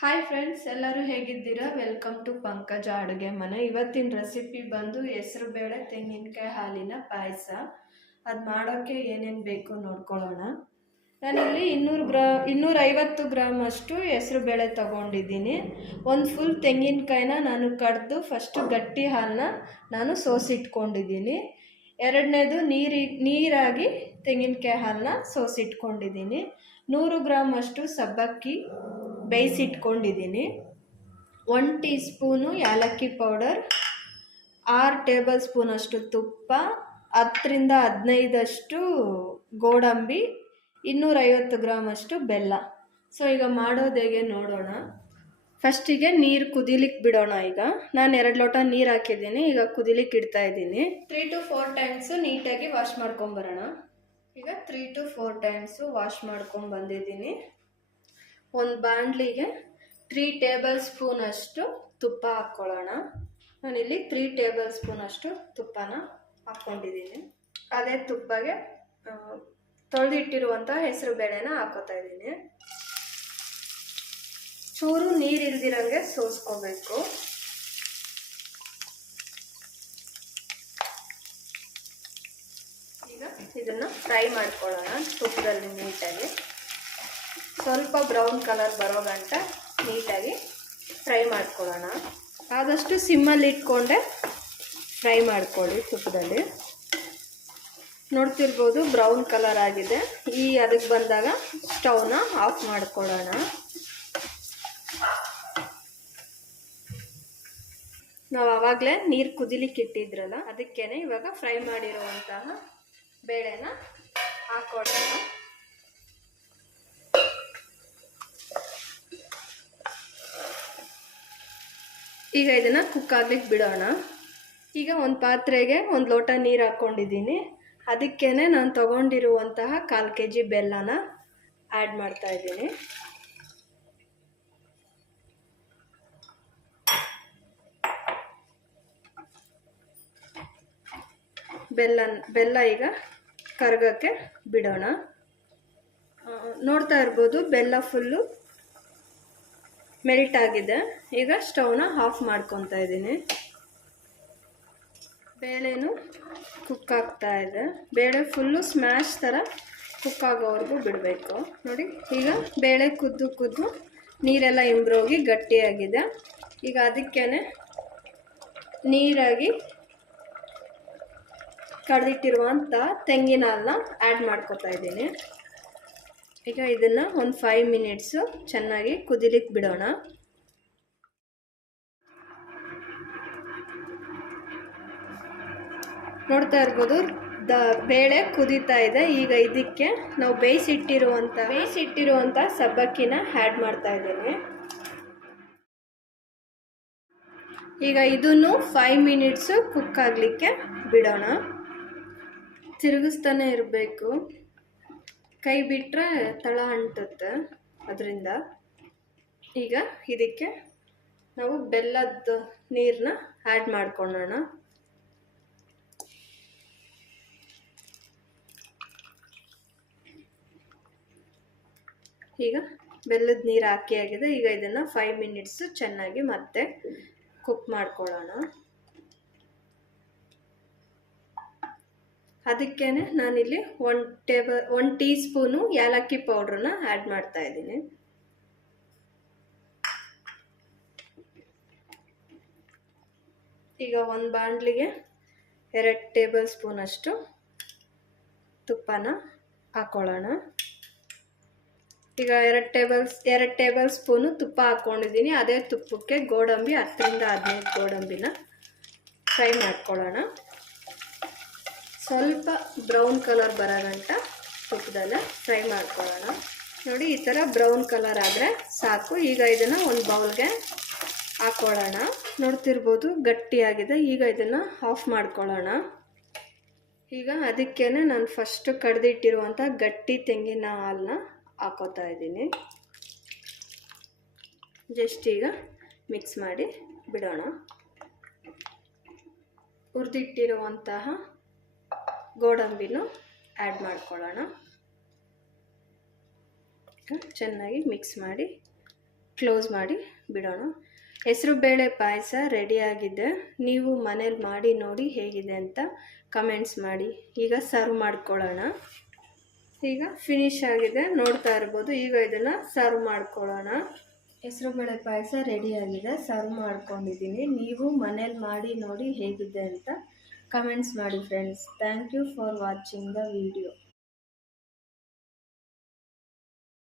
Hi friends, ಎಲ್ಲರೂ ಹೇಗಿದ್ದೀರಾ? Welcome to ಪಂಕಜ ಅಡುಗೆ ಮನೆ. ಇವತ್ತಿನ ರೆಸಿಪಿ ಬಂದು ಹೆಸರುಬೇಳೆ ತೆಂಗಿನಕಾಯಿ ಹಾಲಿನ ಪಾಯಸ. ಅದು ಮಾಡೋಕ್ಕೆ ಏನೇನು ಬೇಕು ನೋಡ್ಕೊಳ್ಳೋಣ. ನಾನಿಲ್ಲಿ 250 ಗ್ರಾಮ್ ಅಷ್ಟು ಹೆಸರುಬೇಳೆ ತೊಗೊಂಡಿದ್ದೀನಿ. ಒಂದು ಫುಲ್ ತೆಂಗಿನಕಾಯಿನ ನಾನು ಕಡ್ದು ಫಸ್ಟು ಗಟ್ಟಿ ಹಾಲನ್ನ ನಾನು ಸೋಸಿಟ್ಕೊಂಡಿದ್ದೀನಿ. ಎರಡನೇದು ನೀರಾಗಿ ತೆಂಗಿನಕಾಯಿ ಹಾಲನ್ನ ಸೋಸಿಟ್ಕೊಂಡಿದ್ದೀನಿ. 100 ಗ್ರಾಮ್ ಅಷ್ಟು ಸಬ್ಬಕ್ಕಿ ಬೇಯಿಸಿಟ್ಕೊಂಡಿದ್ದೀನಿ. 1 ಟೀ ಸ್ಪೂನು ಏಲಕ್ಕಿ ಪೌಡರ್, 6 ಟೇಬಲ್ ಸ್ಪೂನ್ ಅಷ್ಟು ತುಪ್ಪ, 10ರಿಂದ 15 ಗೋಡಂಬಿ, 250 ಗ್ರಾಮ್ ಅಷ್ಟು ಬೆಲ್ಲ. ಸೊ ಈಗ ಮಾಡೋದು ಹೇಗೆ ನೋಡೋಣ. ಫಸ್ಟಿಗೆ ನೀರು ಕುದಿಲಿಕ್ಕೆ ಬಿಡೋಣ. ಈಗ ನಾನು 2 ಲೋಟ ನೀರು ಹಾಕಿದ್ದೀನಿ. ಈಗ ಕುದಿಲಿಕ್ಕೆ ಇಡ್ತಾ ಇದ್ದೀನಿ. 3 to 4 ಟೈಮ್ಸು ನೀಟಾಗಿ ವಾಶ್ ಮಾಡ್ಕೊಂಬರೋಣ. ಈಗ 3 to 4 ಟೈಮ್ಸು ವಾಶ್ ಮಾಡ್ಕೊಂಡು ಬಂದಿದ್ದೀನಿ. ಒಂದು ಬಾಣಲಿಗೆ 3 ಟೇಬಲ್ ಸ್ಪೂನ್ ಅಷ್ಟು ತುಪ್ಪ ಹಾಕ್ಕೊಳ್ಳೋಣ. ನಾನಿಲ್ಲಿ 3 ಟೇಬಲ್ ಸ್ಪೂನ್ ಅಷ್ಟು ತುಪ್ಪನ ಹಾಕ್ಕೊಂಡಿದ್ದೀನಿ. ಅದೇ ತುಪ್ಪಗೆ ತೊಳೆದಿಟ್ಟಿರುವಂಥ ಹೆಸರು ಬೇಳೆನ ಹಾಕೋತಾ ಇದ್ದೀನಿ. ಚೂರು ನೀರು ಇಲ್ದಿರಂಗೆ ಸೋಸ್ಕೋಬೇಕು. ಈಗ ಇದನ್ನು ಫ್ರೈ ಮಾಡ್ಕೊಳ್ಳೋಣ ತುಪ್ಪದಲ್ಲಿ ನೀಟಾಗಿ. ಸ್ವಲ್ಪ ಬ್ರೌನ್ ಕಲರ್ ಬರೋ ಗಂಟ ನೀಟಾಗಿ ಫ್ರೈ ಮಾಡ್ಕೊಳ್ಳೋಣ. ಆದಷ್ಟು ಸಿಮ್ಮಲ್ಲಿ ಇಟ್ಕೊಂಡೆ ಫ್ರೈ ಮಾಡ್ಕೊಳ್ಳಿ ತುಪ್ಪದಲ್ಲಿ. ನೋಡ್ತಿರ್ಬೋದು ಬ್ರೌನ್ ಕಲರ್ ಆಗಿದೆ. ಅದಕ್ಕೆ ಬಂದಾಗ ಸ್ಟವ್ನ ಆಫ್ ಮಾಡ್ಕೊಳ್ಳೋಣ. ನಾವು ಆವಾಗಲೇ ನೀರು ಕುದಿಲಿಕ್ಕೆ ಇಟ್ಟಿದ್ರಲ್ಲ, ಅದಕ್ಕೇನೆ ಇವಾಗ ಫ್ರೈ ಮಾಡಿರುವಂತಹ ಬೇಳೆನ ಹಾಕೊಳ್ಳೋಣ. ಈಗ ಇದನ್ನು ಕುಕ್ ಆಗ್ಲಿಕ್ಕೆ ಬಿಡೋಣ. ಈಗ ಒಂದು ಪಾತ್ರೆಗೆ 1 ಲೋಟ ನೀರು ಹಾಕ್ಕೊಂಡಿದ್ದೀನಿ. ಅದಕ್ಕೇ ನಾನು ತೊಗೊಂಡಿರುವಂತಹ 1/4 kg ಬೆಲ್ಲನ ಆ್ಯಡ್ ಮಾಡ್ತಾ ಇದ್ದೀನಿ. ಬೆಲ್ಲ ಈಗ ಕರಗಕ್ಕೆ ಬಿಡೋಣ. ನೋಡ್ತಾ ಇರ್ಬೋದು ಬೆಲ್ಲ ಫುಲ್ಲು ಮೆಲ್ಟ್ ಆಗಿದೆ. ಈಗ ಸ್ಟವ್ನ ಆಫ್ ಮಾಡ್ಕೊತಾ ಇದ್ದೀನಿ. ಬೇಳೆನೂ ಕುಕ್ ಆಗ್ತಾ ಇದೆ. ಬೇಳೆ ಫುಲ್ಲು ಸ್ಮ್ಯಾಶ್ ಥರ ಕುಕ್ ಆಗೋವರೆಗೂ ಬಿಡಬೇಕು. ನೋಡಿ ಈಗ ಬೇಳೆ ಕುದ್ದು ನೀರೆಲ್ಲ ಇಂಬ್ರೋಗಿ ಗಟ್ಟಿಯಾಗಿದೆ. ಈಗ ಅದಕ್ಕೇ ನೀರಾಗಿ ಕಡ್ದಿಟ್ಟಿರುವಂಥ ತೆಂಗಿನ ಹಾಲನ್ನ ಆ್ಯಡ್ ಮಾಡ್ಕೊತಾ ಇದ್ದೀನಿ. ಈಗ ಇದನ್ನು ಒಂದು 5 ಮಿನಿಟ್ಸು ಚೆನ್ನಾಗಿ ಕುದಿಲಿಕ್ಕೆ ಬಿಡೋಣ. ನೋಡ್ತಾ ಇರ್ಬೋದು ಬೇಳೆ ಕುದೀತಾ ಇದೆ. ಈಗ ಇದಕ್ಕೆ ನಾವು ಬೇಯಿಸಿಟ್ಟಿರುವಂಥ ಸಬ್ಬಕ್ಕಿನ ಆ್ಯಡ್ ಮಾಡ್ತಾ ಇದ್ದೀನಿ. ಈಗ ಇದನ್ನು 5 ಮಿನಿಟ್ಸು ಕುಕ್ ಆಗಲಿಕ್ಕೆ ಬಿಡೋಣ. ತಿರುಗಿಸ್ತಾನೆ ಇರಬೇಕು. ಕೈ ಬಿಟ್ಟರೆ ತಳ ಅಂಟುತ್ತೆ ಅದರಿಂದ. ಈಗ ಇದಕ್ಕೆ ನಾವು ಬೆಲ್ಲದ ನೀರನ್ನ ಆ್ಯಡ್ ಮಾಡ್ಕೊಳ್ಳೋಣ. ಈಗ ಬೆಲ್ಲದ ನೀರು ಹಾಕಿ ಆಗಿದೆ. ಈಗ ಇದನ್ನು 5 ಮಿನಿಟ್ಸು ಚೆನ್ನಾಗಿ ಮತ್ತೆ ಕುಕ್ ಮಾಡ್ಕೊಳ್ಳೋಣ. ಅದಕ್ಕೇ ನಾನಿಲ್ಲಿ 1 ಟೀ ಸ್ಪೂನು ಏಲಕ್ಕಿ ಪೌಡ್ರನ್ನ ಆ್ಯಡ್ ಮಾಡ್ತಾ ಇದ್ದೀನಿ. ಈಗ ಒಂದು ಬಾಣಲಿಗೆ 2 ಟೇಬಲ್ ಸ್ಪೂನ್ ಅಷ್ಟು ತುಪ್ಪನ ಹಾಕ್ಕೊಳ್ಳೋಣ. ಈಗ 2 ಟೇಬಲ್ ಸ್ಪೂನು ತುಪ್ಪ ಹಾಕ್ಕೊಂಡಿದ್ದೀನಿ. ಅದೇ ತುಪ್ಪಕ್ಕೆ ಗೋಡಂಬಿ 10ರಿಂದ 15 ಗೋಡಂಬಿನ ಫ್ರೈ ಮಾಡ್ಕೊಳ್ಳೋಣ. ಸ್ವಲ್ಪ ಬ್ರೌನ್ ಕಲರ್ ಬರೋ ಗಂಟ ತುಪ್ಪದಲ್ಲೇ ಫ್ರೈ ಮಾಡ್ಕೊಳ್ಳೋಣ. ನೋಡಿ ಈ ಥರ ಬ್ರೌನ್ ಕಲರ್ ಆದರೆ ಸಾಕು. ಈಗ ಇದನ್ನು ಒಂದು ಬೌಲ್ಗೆ ಹಾಕ್ಕೊಳ್ಳೋಣ. ನೋಡ್ತಿರ್ಬೋದು ಗಟ್ಟಿಯಾಗಿದೆ. ಈಗ ಇದನ್ನು ಆಫ್ ಮಾಡ್ಕೊಳ್ಳೋಣ. ಈಗ ಅದಕ್ಕೇ ನಾನು ಫಸ್ಟು ಕಡ್ದಿಟ್ಟಿರುವಂಥ ಗಟ್ಟಿ ತೆಂಗಿನ ಹಾಲನ್ನ ಹಾಕೋತಾ ಇದ್ದೀನಿ. ಜಸ್ಟ್ ಈಗ ಮಿಕ್ಸ್ ಮಾಡಿ ಬಿಡೋಣ. ಹುರಿದಿಟ್ಟಿರುವಂತಹ ಗೋಡಂಬಿನೂ ಆ್ಯಡ್ ಮಾಡ್ಕೊಳ್ಳೋಣ. ಚೆನ್ನಾಗಿ ಮಿಕ್ಸ್ ಮಾಡಿ ಕ್ಲೋಸ್ ಮಾಡಿ ಬಿಡೋಣ. ಹೆಸರುಬೇಳೆ ಪಾಯಸ ರೆಡಿಯಾಗಿದೆ. ನೀವು ಮನೇಲಿ ಮಾಡಿ ನೋಡಿ ಹೇಗಿದೆ ಅಂತ ಕಮೆಂಟ್ಸ್ ಮಾಡಿ. ಈಗ ಸರ್ವ್ ಮಾಡ್ಕೊಳ್ಳೋಣ. ಈಗ ಫಿನಿಶ್ ಆಗಿದೆ, ನೋಡ್ತಾ ಇರ್ಬೋದು. ಈಗ ಇದನ್ನು ಸರ್ವ್ ಮಾಡ್ಕೊಳ್ಳೋಣ. ಹೆಸರುಬೇಳೆ ಪಾಯಸ ರೆಡಿಯಾಗಿದೆ, ಸರ್ವ್ ಮಾಡ್ಕೊಂಡಿದ್ದೀನಿ. ನೀವು ಮನೇಲಿ ಮಾಡಿ ನೋಡಿ ಹೇಗಿದೆ ಅಂತ ಕಮೆಂಟ್ಸ್ ಮಾಡಿ friends. Thank you for watching the video.